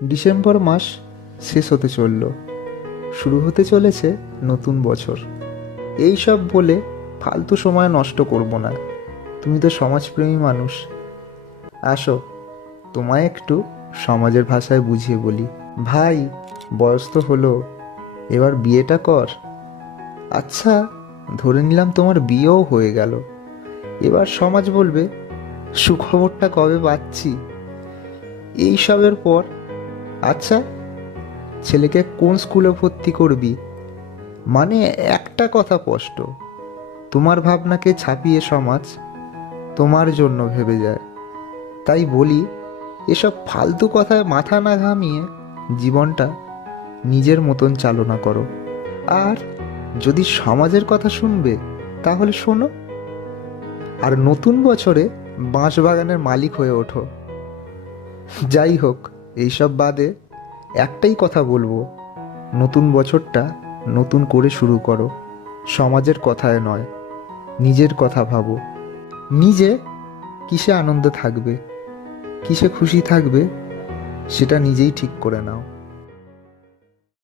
December মাস শেষ হতে চলল, শুরু হতে চলেছে নতুন বছর। এই সব বলে ফালতু সময় নষ্ট করব না, তুমি তো সমাজপ্রেমী মানুষ। আসো, তোমায় একটু সমাজের ভাষায় বুঝিয়ে বলি। ভাই, বয়স তো হলো, এবার বিয়েটা কর। আচ্ছা, ধরে নিলাম তোমার বিয়েও হয়ে গেল, এবার সমাজ বলবে সুখবরটা কবে পাচ্ছি। এই সবের পর, আচ্ছা, ছেলেকে কোন স্কুলে ভর্তি করবি, মানে একটা কথা স্পষ্ট, তোমার ভাবনাকে ছাপিয়ে সমাজ তোমার জন্য ভেবে যায়। তাই বলি, এসব ফালতু কথায় মাথা না ঘামিয়ে জীবনটা নিজের মতন চালনা করো। আর যদি সমাজের কথা শুনবে তাহলে শোনো, আর নতুন বছরে বাঁশবাগানের মালিক হয়ে ওঠো। যাই হোক, এইসব বাদে একটাই কথা বলবো, নতুন বছরটা নতুন করে শুরু করো। সমাজের কথায় নয়, নিজের কথা ভাবো। নিজে কিসে আনন্দ থাকবে, কিসে খুশি থাকবে, সেটা নিজেই ঠিক করে নাও।